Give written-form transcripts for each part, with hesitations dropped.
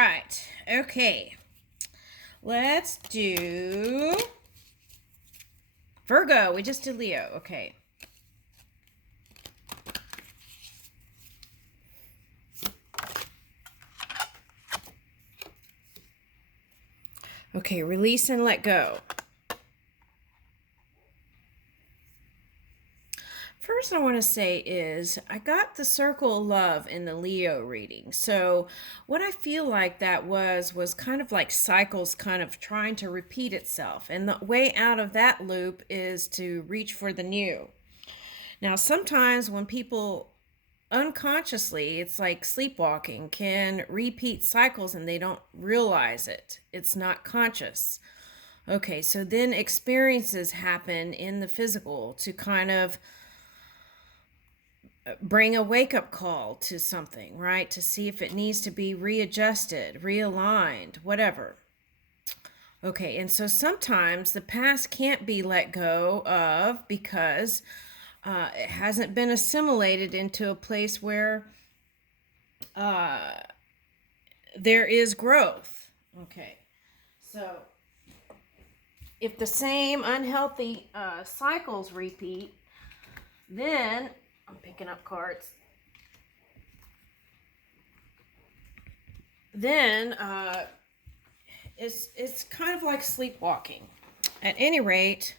right. Okay. Let's do Virgo. We just did Leo. Okay. Okay, release and let go. First I want to say is I got the circle of love in the Leo reading. So what I feel like that was kind of like cycles kind of trying to repeat itself. And the way out of that loop is to reach for the new. Now sometimes when people unconsciously, it's like sleepwalking, can repeat cycles and they don't realize it. It's not conscious. Okay, so then experiences happen in the physical to kind of bring a wake up call to something, right? To see if it needs to be readjusted, realigned, whatever. Okay, and so sometimes the past can't be let go of because it hasn't been assimilated into a place where there is growth. Okay, so if the same unhealthy cycles repeat, then I'm picking up cards. Then it's kind of like sleepwalking. At any rate,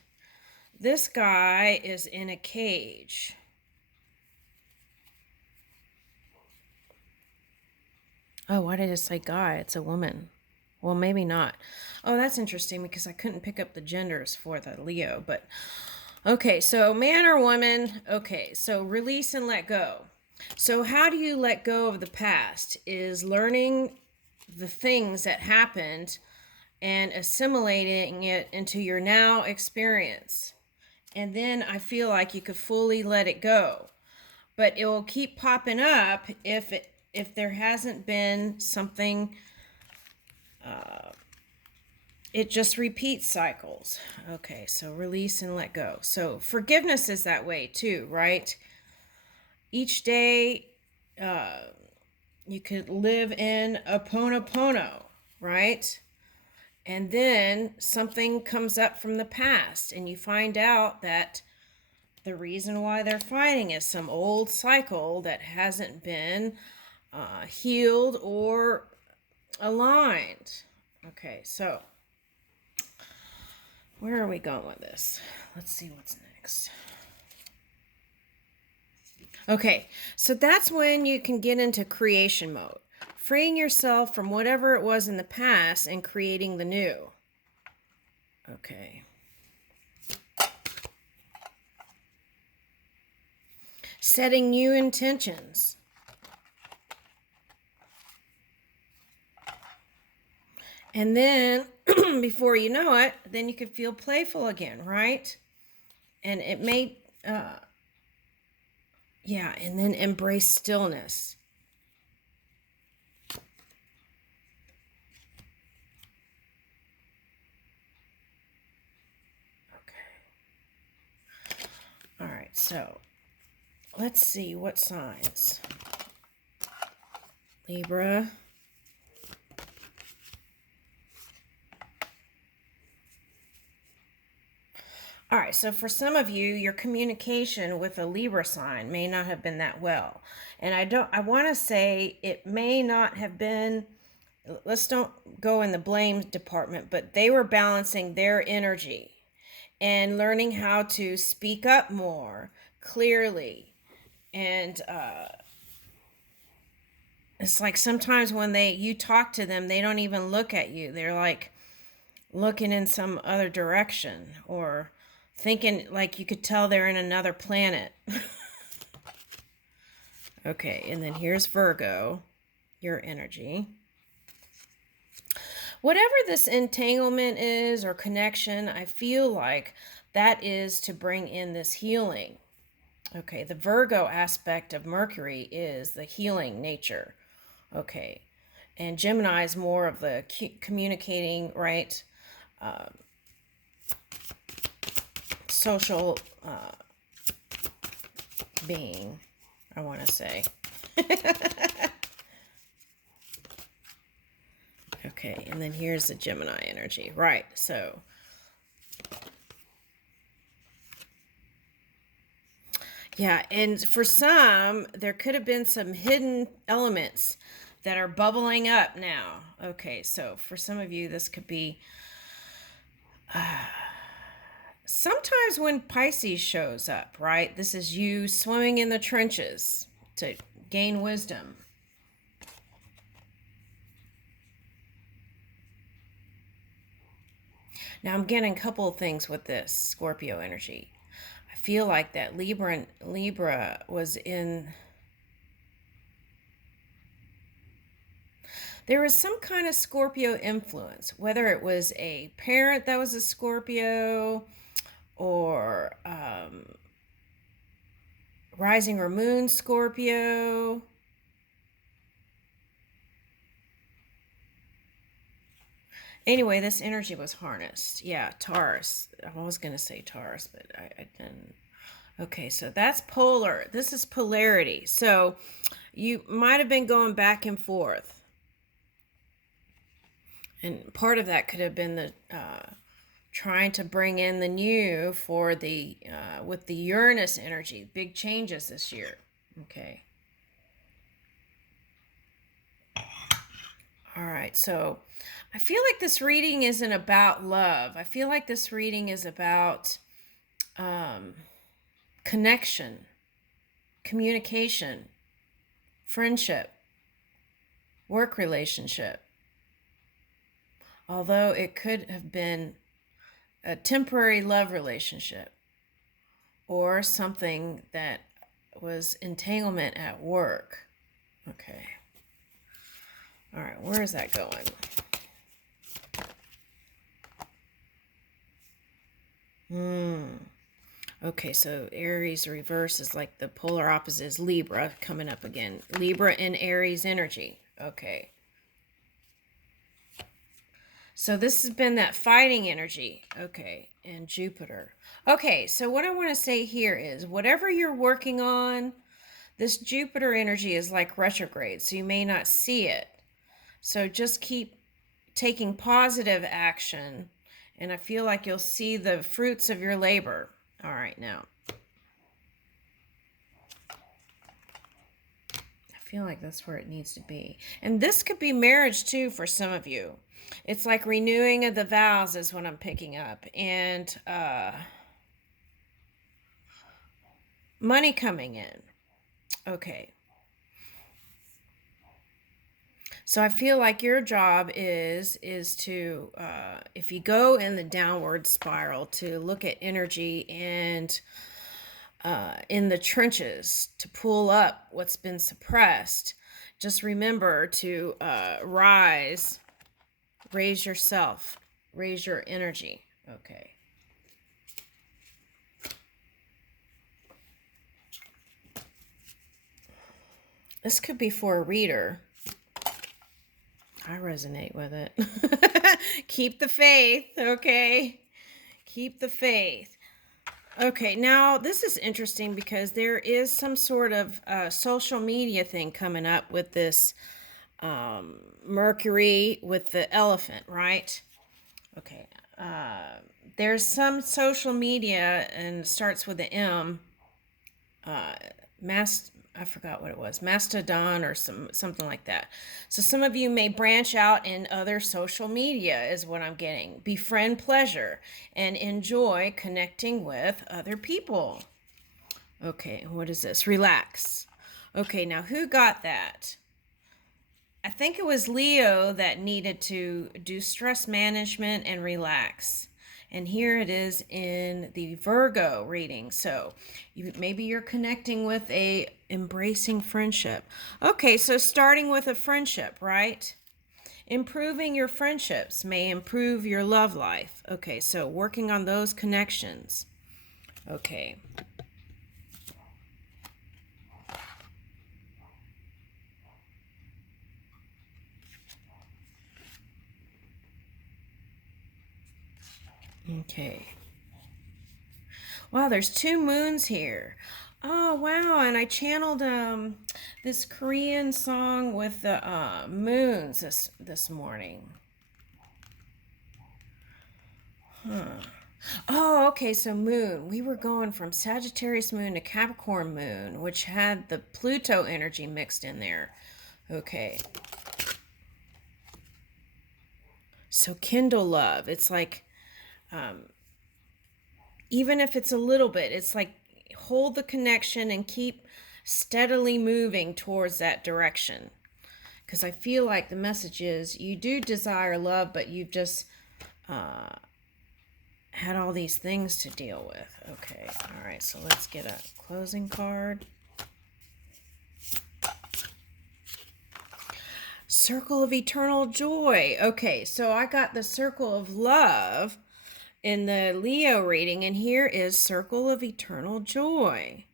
this guy is in a cage. Oh, why did it say guy? It's a woman. Well, maybe not. Oh, that's interesting because I couldn't pick up the genders for the Leo, but okay, so man or woman. Okay, so release and let go. So how do you let go of the past? Is learning the things that happened and assimilating it into your now experience. And then I feel like you could fully let it go. But it will keep popping up if there hasn't been something. It just repeats cycles. Okay, so release and let go. So forgiveness is that way too, right? Each day you could live in a pono, right? And then something comes up from the past and you find out that the reason why they're fighting is some old cycle that hasn't been healed or aligned. Okay, so where are we going with this? Let's see what's next. Okay, so that's when you can get into creation mode, freeing yourself from whatever it was in the past and creating the new. Okay. Setting new intentions. And then, before you know it, then you could feel playful again, right? And it may, and then embrace stillness. Okay. All right, so let's see what signs. Libra. All right, so for some of you, your communication with a Libra sign may not have been that well. And I want to say it may not have been, let's don't go in the blame department, but they were balancing their energy and learning how to speak up more clearly. And it's like sometimes when you talk to them, they don't even look at you. They're like looking in some other direction or thinking like you could tell they're in another planet. Okay, and then here's Virgo, your energy. Whatever this entanglement is or connection, I feel like that is to bring in this healing. Okay, the Virgo aspect of Mercury is the healing nature. Okay, and Gemini is more of the communicating, right? Social being, I want to say. Okay, and then here's the Gemini energy. Right, so yeah, and for some, there could have been some hidden elements that are bubbling up now. Okay, so for some of you, this could be sometimes when Pisces shows up, right? This is you swimming in the trenches to gain wisdom. Now I'm getting a couple of things with this Scorpio energy. I feel like that Libra was in. There was some kind of Scorpio influence, whether it was a parent that was a Scorpio or rising or moon Scorpio. Anyway, this energy was harnessed. Yeah, Taurus. I was going to say Taurus, but I didn't. Okay, so that's polar. This is polarity. So you might have been going back and forth. And part of that could have been the trying to bring in the new for the with the Uranus energy. Big changes this year. Okay. All right, so I feel like this reading isn't about love. I feel like this reading is about connection, communication, friendship, work relationship. Although it could have been a temporary love relationship or something that was entanglement at work. Okay. All right, where is that going? Okay, so Aries reverse is like the polar opposite is Libra coming up again. Libra in Aries energy. Okay. So this has been that fighting energy. Okay, and Jupiter. Okay, so what I want to say here is whatever you're working on, this Jupiter energy is like retrograde, so you may not see it. So just keep taking positive action, and I feel like you'll see the fruits of your labor. All right, now. I feel like that's where it needs to be. And this could be marriage too for some of you. It's like renewing of the vows is what I'm picking up. And money coming in. Okay. So I feel like your job is to, if you go in the downward spiral, to look at energy and in the trenches to pull up what's been suppressed. Just remember to raise yourself, raise your energy. Okay. This could be for a reader. I resonate with it. Keep the faith, okay? Keep the faith. Okay, now this is interesting because there is some sort of social media thing coming up with this Mercury with the elephant, right? Okay, there's some social media and starts with the M. I forgot what it was, Mastodon or something like that. So some of you may branch out in other social media is what I'm getting. Befriend pleasure and enjoy connecting with other people. Okay, what is this? Relax. Okay, now who got that? I think it was Leo that needed to do stress management and relax. And here it is in the Virgo reading. So maybe you're connecting with a embracing friendship. Okay, so starting with a friendship, right? Improving your friendships may improve your love life. Okay, so working on those connections. Okay. Okay. Wow, there's two moons here. Oh, wow, and I channeled this Korean song with the moons this morning. Huh. Oh, okay, so moon. We were going from Sagittarius moon to Capricorn moon, which had the Pluto energy mixed in there. Okay. So kindle love. It's like, even if it's a little bit, it's like hold the connection and keep steadily moving towards that direction. Because I feel like the message is you do desire love, but you've just had all these things to deal with. Okay, all right, so let's get a closing card. Circle of eternal joy. Okay, so I got the circle of love in the Leo reading, and here is circle of eternal joy.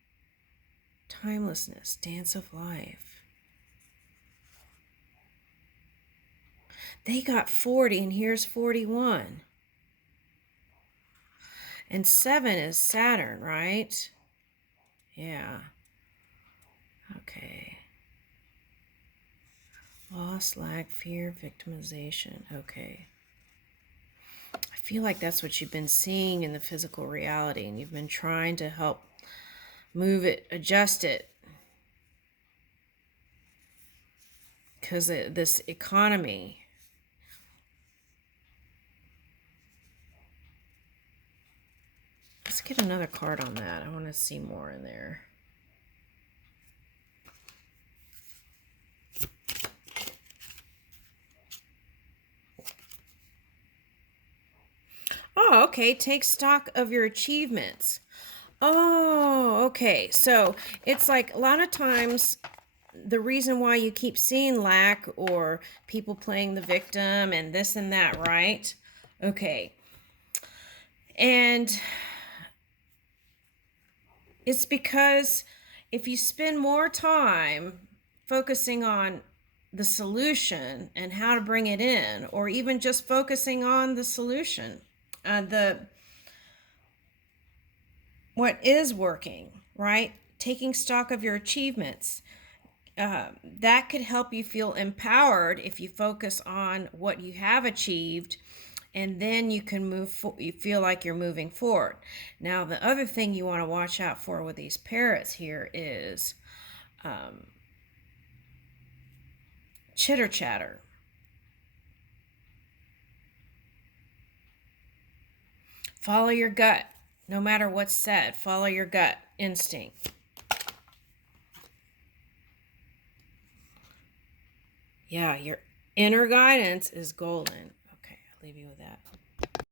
Timelessness, dance of life. They got 40, and here's 41. And 7 is Saturn, right? Yeah. Okay. Loss, lack, fear, victimization. Okay. I feel like that's what you've been seeing in the physical reality, and you've been trying to help move it, adjust it. Because this economy. Let's get another card on that. I want to see more in there. Oh, okay. Take stock of your achievements. Oh, okay. So it's like a lot of times the reason why you keep seeing lack or people playing the victim and this and that, right? Okay. And it's because if you spend more time focusing on the solution and how to bring it in, or even just focusing on the solution, what is working, right? Taking stock of your achievements. That could help you feel empowered if you focus on what you have achieved, and then you can you feel like you're moving forward. Now, the other thing you want to watch out for with these parrots here is chitter chatter. Follow your gut. No matter what's said, follow your gut instinct. Yeah, your inner guidance is golden. Okay, I'll leave you with that.